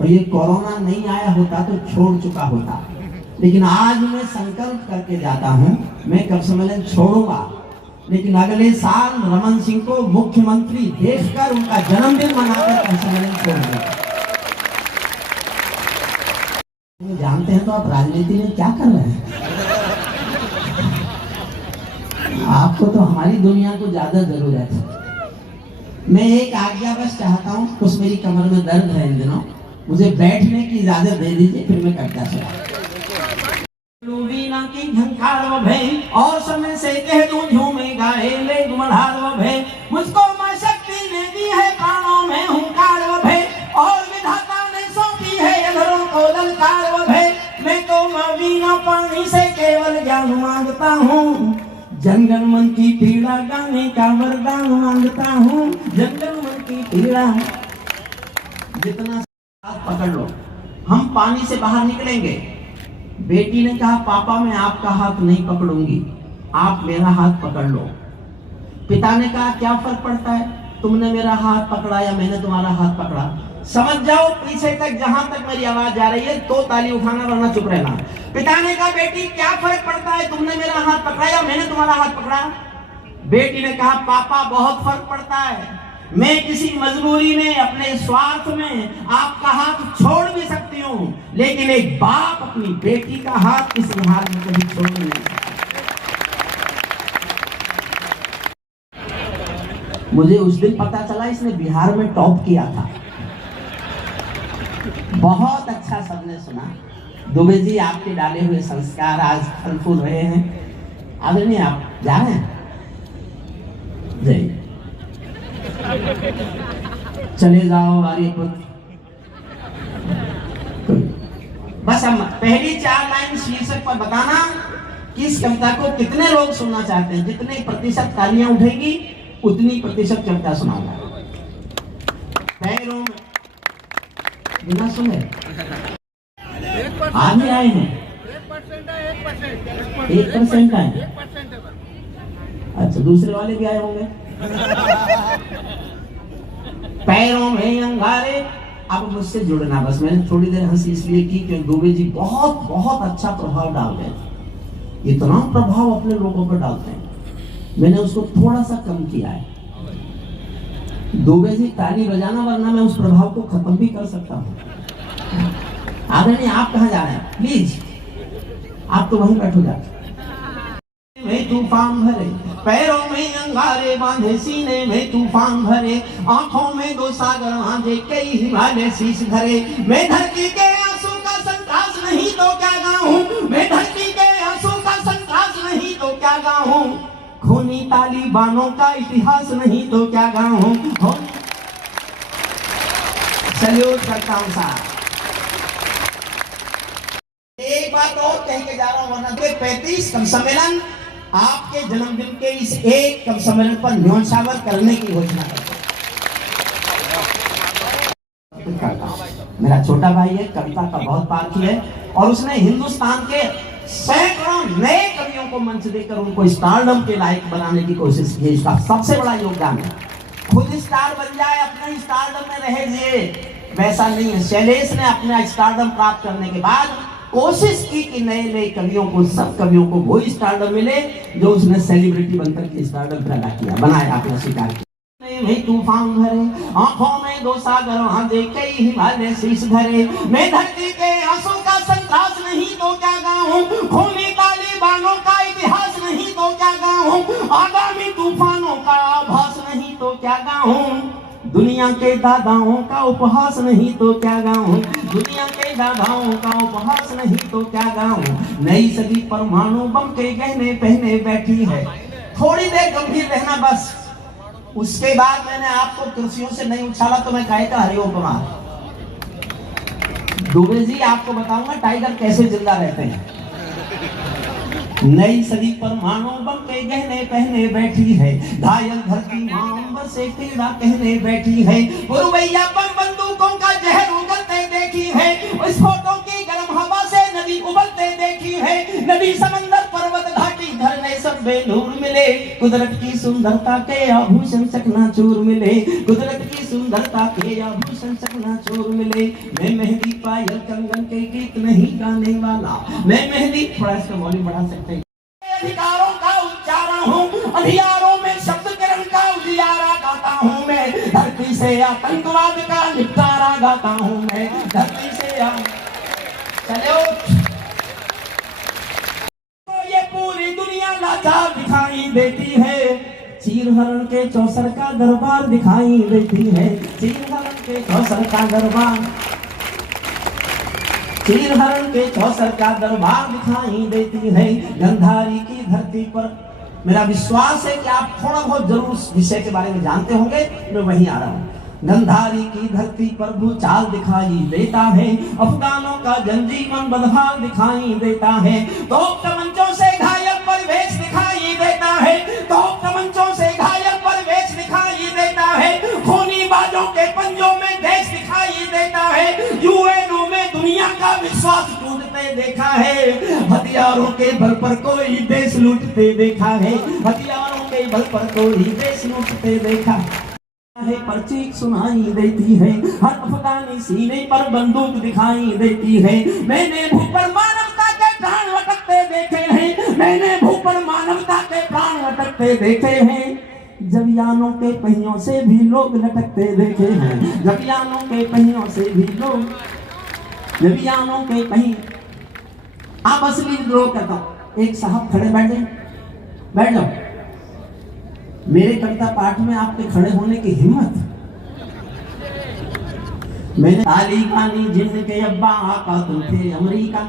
तो ये कोरोना नहीं आया होता तो छोड़ चुका होता। लेकिन आज मैं संकल्प करके जाता हूं, मैं कब सम्मेलन छोड़ूंगा, लेकिन अगले साल रमन सिंह को मुख्यमंत्री देखकर उनका जन्मदिन मनाकर कब सम्मेलन छोड़ूंगा। जानते हैं तो आप राजनीति में क्या कर रहे हैं? आपको तो हमारी दुनिया को ज्यादा जरूरत है। मैं एक आज्ञा बस चाहता हूँ, कुछ मेरी कमर में दर्द है इन दिनों, मुझे बैठने की इजाजत दे दीजिए, फिर मैं करता चला। की झंकार व भय और समय से कह दूं झूमेगा ले गुमरार व भय, मुझको मां शक्ति ने दी है प्राणों में हुंकार व भय, और विधाता ने सौंपी है अधरों को ललकार व भय। मैं तो वीणा पानी से केवल ज्ञान मांगता हूँ, जनगण मन की पीड़ा गाने का वरदान मांगता हूँ, जनगण मन की पीड़ा। जितना हाथ पकड़ लो, हम पानी से बाहर निकलेंगे। बेटी ने कहा पापा मैं आपका हाथ नहीं पकड़ूंगी, आप मेरा हाथ पकड़ लो। पिता ने कहा क्या फर्क पड़ता है, तुमने मेरा हाथ पकड़ा या मैंने तुम्हारा हाथ पकड़ा। समझ जाओ पीछे तक, जहां तक मेरी आवाज जा रही है तो ताली उठाना वरना चुप रहना। पिता ने कहा बेटी क्या फर्क पड़ता है, तुमने मेरा हाथ पकड़ा या मैंने तुम्हारा हाथ पकड़ा। बेटी ने कहा पापा बहुत फर्क पड़ता है, मैं किसी मजबूरी में अपने स्वार्थ में आपका हाथ छोड़ भी सकती हूँ, लेकिन एक बाप अपनी बेटी का हाथ किसी हाल में कभी छोड़ नहीं सकता। मुझे उस दिन पता चला इसने बिहार में टॉप किया था। बहुत अच्छा सबने सुना। दुबे जी आपके डाले हुए संस्कार आज फल फूल रहे हैं। आदरणीय आप जा रहे हैं, जय चले जाओ आर्यपुत्र। बस हम पहली 4 लाइन शीर्षक पर बताना कि इस कविता को कितने लोग सुनना चाहते हैं। जितने प्रतिशत तालियां उठेगी उतनी प्रतिशत कविता सुनाऊंगा। पैरों में बिना सुने आगे आए हैं, 1% आए। अच्छा दूसरे वाले भी आए होंगे। पैरों में अंगारे। अब मुझसे जुड़ना, बस मैंने थोड़ी देर हंसी इसलिए की क्योंकि दुबे जी बहुत बहुत अच्छा प्रभाव डाल रहे थे। इतना प्रभाव अपने लोगों पर डालते हैं, मैंने उसको थोड़ा सा कम किया है। दुबे जी ताली बजाना, वरना मैं उस प्रभाव को खत्म भी कर सकता हूँ। आदरणीय आप कहाँ जा रहे हैं, प्लीज आप तो वहीं बैठो जाके। में तूफान भरे, पैरों में अंगारे बांधे, सीने में तूफान भरे, आंखों में 2 सागर आंधे, कई हिमालय शीश धरे। मैं धरती के आंसू का संतास नहीं तो क्या गाऊं, मैं धरती के आंसू का संतास नहीं तो क्या गाऊं, खूनी तालिबानों का इतिहास नहीं तो क्या गाऊं। सैल्यूट करता हूं साहब। एक बात और कह के जा रहा हूं, वरना 35 कम सम्मेलन आपके जन्मदिन के इस एक कम सम्मेलन पर न्योछावर करने की घोषणा करता हूं। मेरा छोटा भाई है, कविता का बहुत पारखी है, और उसने हिंदुस्तान के सैकड़ों नए कवियों को मंच देकर उनको स्टारडम के लायक बनाने की कोशिश की है। इसका सबसे बड़ा योगदान है। खुद स्टार बन जाए, अपने स्टारडम में रह जिए, वैसा नहीं है। शैलेश ने अपना स्टारडम प्राप्त करने के बाद कोशिश की कि नए नए कवियों को, सब कवियों को वो स्टारडम मिले जो उसने सेलिब्रिटी बनकर के स्टारडम पैदा किया, बनाया, आपने स्वीकार किया। में तूफान भरे, आंखों में 2 सागर आंधे, कई हिमालय शीश धरे। मैं धरती के आंसू का संतास नहीं तो क्या गाऊं, खूनी तालिबानों का इतिहास नहीं तो क्या गाऊं, आगामी तूफानों का आभास नहीं तो क्या गाऊं, दुनिया के दादाओं का उपहास नहीं तो क्या गाऊं, दुनिया के दादाओं का उपहास नहीं तो क्या गाऊं। नई सदी परमाणु बम के गहने पहने बैठी है। थोड़ी देर गंभीर रहना बस, उसके बाद मैंने आपको कुर्सियों से नहीं उछाला तो मैं कहेगा हरिओम कुमार। दुबे जी आपको बताऊंगा टाइगर कैसे जिंदा रहते हैं। नई सदी परमाणु बम के गहने पहने बैठी है, घायल धरती मां से कीड़ा कहने बैठी है, गुरुवैया बम बंदूकों का जहर उगलते देखी है, विस्फोटों की गर्म हवा से नदी उबलते देखी है, नदी समंदर पर्वत घाटी धरने सब बेनूर मिले, कुदरत की सुंदरता के आभूषण चकनाचूर मिले, कुदरत की सुंदरता के आभूषण चकनाचूर मिले। मैं मेहंदी पायल कंगन के गीत नहीं गाने वाला, मैं मेहंदी, थोड़ा इसका वॉल्यूम बढ़ा सकते हैं। अधिकारों का उच्चारण हूँ, अधिकारों में शब्द किरण का उजियारा गाता हूँ मैं, धरती से आतंकवाद का निपटारा गाता हूँ मैं, धरती से चलो तो ये पूरी दुनिया लाचार दिखाई देती है, चीर हरण के चौसर का दरबार दिखाई देती है, चीर हरण के चौसर का दरबार, चीर हरण के चौसर का दरबार दिखाई देती है। गंधारी की धरती पर, मेरा विश्वास है कि आप थोड़ा बहुत जरूर विषय के बारे में जानते होंगे, मैं वहीं आ रहा हूँ। गंधारी की धरती पर भूचाल दिखाई देता है, अफगानों का जनजीवन बदहाल दिखाई देता है, तो तमंचों से घायल परिवेश दिखाई देता है, तो तमंचों से घायल परिवेश दिखाई देता है, खूनी बाजों के पंजों में देश दिखाई देता है, यूएनओ में दुनिया का विश्वास टूटते देखा है, हथियारों के बल पर कोई देश लूटते देखा है, हथियारों के बल पर कोई देश लूटते देखा है, पर्ची सुनाई देती है, हर अफगानी सीने पर बंदूक दिखाई देती है। मैंने भूपर मानवता के प्राण लटकते देखे हैं, मैंने भूपर मानवता के प्राण लटकते देखे हैं, जब यानों के पहियों से भी लोग लटकते देखे हैं, जब यानों के पहियों से भी लोग, जब यानों के पहिए, आप असली विद्रोह करता हूं। एक साहब खड़े बैठे, बैठ जाओ, मेरे कविता पाठ में आपके खड़े होने की हिम्मत। मैंने तालिबानी जिनके अब्बा आका तुम थे अमेरिका,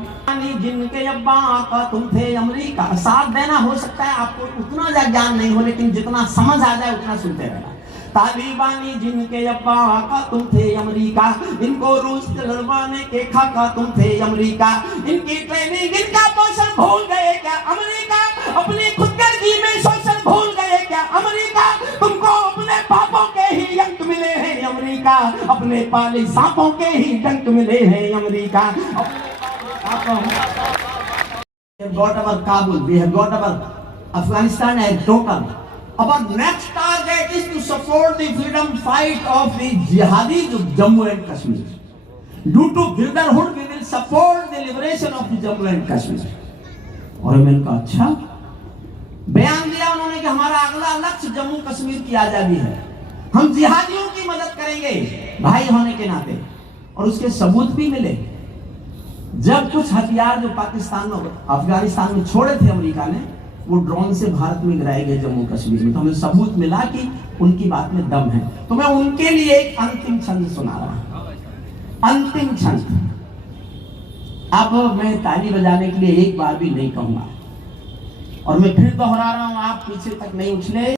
जिनके अब्बा आका तुम थे अमेरिका। साथ देना हो सकता है आपको उतना ज्ञान नहीं हो, लेकिन जितना समझ आ जाए उतना सुनते रहना। तालिबानी जिनके अब्बा आका तुम थे अमेरिका, इनको रूस से लड़वाने के खाका तुम थे अमेरिका, इनकी ट्रेनिंग इनका पोषण भूल गए क्या अमेरिका, अपनी खुदगर्जी में शोषण भूल गए क्या अमेरिका, तुमको अपने पापों के ही अंक मिले हैं अमेरिका, अपने पाले सांपों के ही डंक मिले हैं America, got our Kabul, we have got our Afghanistan as total. Our next target is to support the freedom fight of the jihadis of Jammu and Kashmir. Due to brotherhood, we will support the liberation of the Jammu and Kashmir. और मैंने कहा अच्छा, बयान दिया उन्होंने कि हमारा अगला लक्ष्य जम्मू कश्मीर की आजादी है, हम जिहादियों की मदद करेंगे भाई होने के नाते, और उसके सबूत भी मिले। जब कुछ हथियार जो पाकिस्तान में अफगानिस्तान में छोड़े थे अमेरिका ने, वो ड्रोन से भारत में गिराए गए जम्मू कश्मीर में, तो हमें सबूत मिला कि उनकी बात में दम है। तो मैं उनके लिए एक अंतिम छंद सुना रहा हूं, अंतिम छंद। अब मैं ताली बजाने के लिए एक बार भी नहीं कहूंगा, और मैं फिर दोहरा रहा हूं, आप पीछे तक नहीं उछले,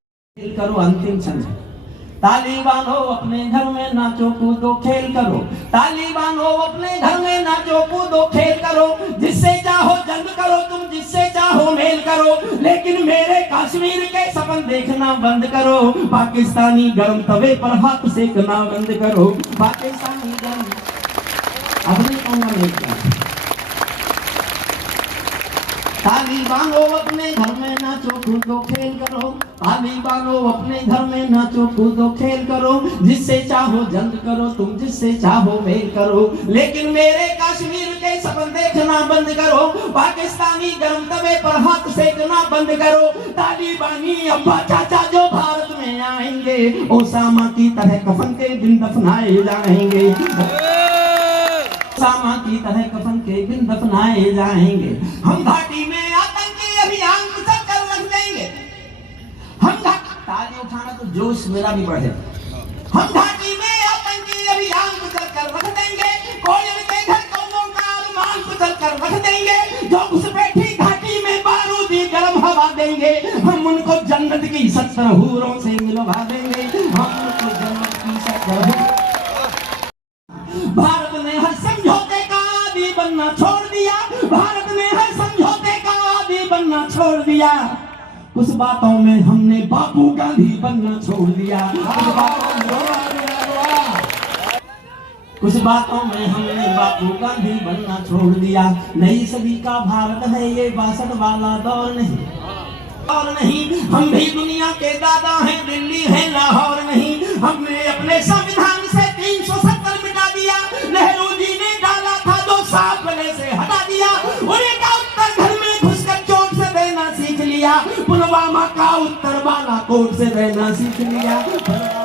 करो अंतिम छंद। तालिबान हो अपने घर में नाचो कूदो खेल करो, तालिबान हो अपने घर में नाचो कूदो खेल करो, जिससे चाहो जंग करो तुम, जिससे चाहो मेल करो, लेकिन मेरे कश्मीर के सपन देखना बंद करो, पाकिस्तानी गर्म तवे पर हाथ सेकना बंद करो, पाकिस्तानी गर्म अपने तालिबान हो अपने घर में नाचो कूदो खेल करो, तालिबान हो अपने घर में नाचो कूदो खेल करो, जिससे चाहो जंग करो तुम, जिससे चाहो मेल करो, लेकिन मेरे कश्मीर के सपन देखना बंद करो, पाकिस्तानी गर्म तवे पर हाथ सेकना बंद करो, तालिबानी अब्बा चाचा जो भारत में आएंगे, ओसामा की तरह कफन के दिन दफनाए जाएंगे, ओसामा की तरह कफन के दिन दफनाए जाएंगे, हम घाटी में आतंकी अभियान चल कर रख देंगे, हम ताली उठाना तो जोश मेरा भी बढ़े, हम घाटी में आतंकी अभियान चल कर रख देंगे, कोई उनके घर कौमों का अरमान चल कर रख देंगे, जो घुसपैठी घाटी में बारूदी गर्म हवा देंगे, हम उनको जन्नत की 70 हूरों से मिलवा देंगे, हम उनको जन्नत की 70 भारत ने हर समझौते का आदी बनना छोड़ दिया, भारत ने हर समझौते का आदी बनना छोड़ दिया, कुछ बातों में हमने बापू गांधी बनना छोड़ दिया, कुछ बातों में हमने बापू गांधी बनना छोड़ दिया, नई सदी का भारत है ये 62 वाला दौर नहीं, और नहीं, हम भी दुनिया के दादा हैं, दिल्ली है लाहौर नहीं। हमने अपने संविधान से 370 मिटा दिया, नेहरू जी ने डाला था 2 साफले से हटा दिया। उन्हीं का उत्तर घर में घुसकर चोट से देना सीख लिया, पुलवामा का उत्तर बालाकोट से देना सीख लिया।